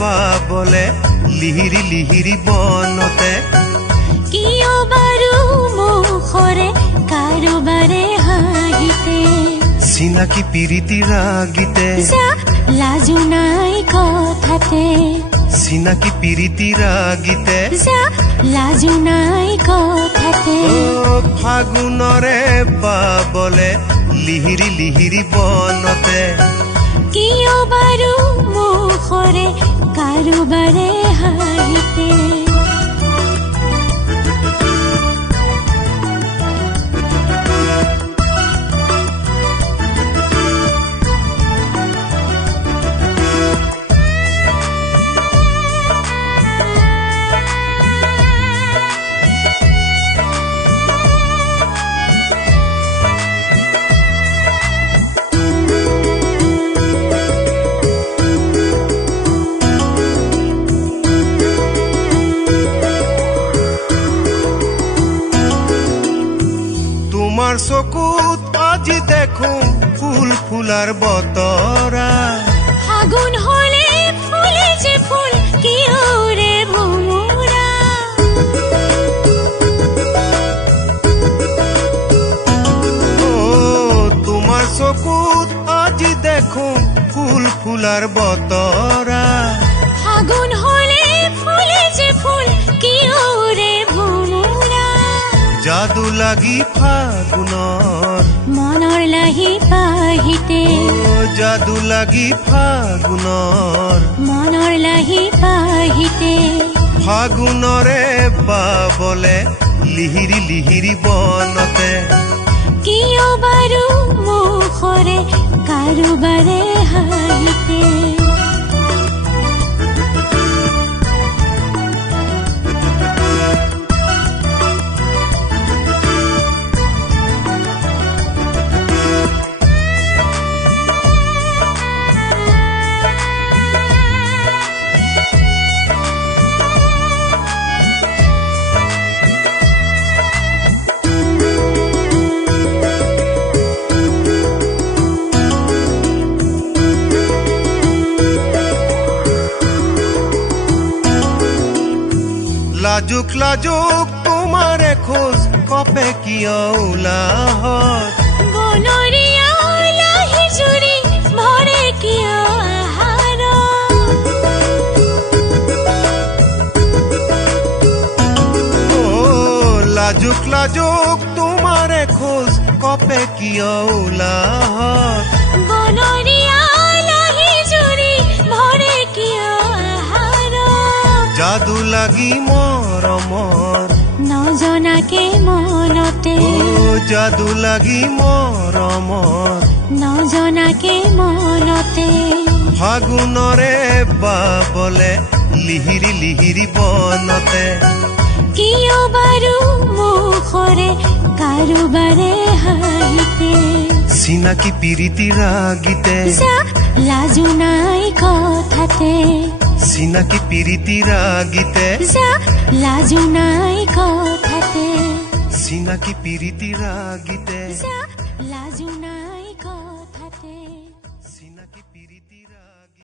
পাবলে লিহিৰি লিহিৰি বনতে। কিয় বাৰু মুখৰে কাৰোবাৰে হাঁহিতে চিনাকি পিৰিতি ৰাগিতে লাজু নাই কথাতে। চিনাকি পিৰিতি ৰাগিতে যা লাজু নাই কথাতে। ফাগুনৰে পাবলে লিহিৰি লিহিৰি বনতে। কিয় বাৰু মুখৰে কাৰোবাৰে হাঁহিতে তোমাৰ চকুত আজি দেখো ফুল ফুলাৰ বতৰা ফাগুন হলে ফুলে যে ফুল কিয় রে ভোমরা। অ, তোমাৰ চকুত আজি দেখো ফুল ফুলাৰ বতৰা ফাগুন লাগি ফাগুনৰ মনৰ লাহি পাহিতে। যাদু লাগি ফাগুনৰ মনৰ লাহি পাহিতে। ফাগুনৰে পাবলে লিহিৰি লিহিৰি বনতে। কিয় বাৰু মুখৰে কাৰোবাৰে লাজুক লাজুক তোমাৰে খোজ কপে কিয় ওলাহত বনৰীয়া লাহি জুৰি ভৰে কিয় লাজুক লাজুক তোমাৰে খোজ কপে কিয় ওলাহত যাদু লাগি মৰমৰ নজনাকে মনতে। যাদু লাগি মৰমৰ নজনাকে মনতে। ফাগুনৰে বাবলে লিহিৰি লিহিৰি বনতে। কিয় বাৰু মুখৰে কাৰোবাৰে হাঁহিতে? চিনাকি পিৰিতি ৰাগিতে লাজু নাই কথাতে। চিনাকি প্ৰীতি ৰাগিতে লাজু নাই কথাতে চিনাকি প্ৰীতি ৰাগিতে লাজু নাই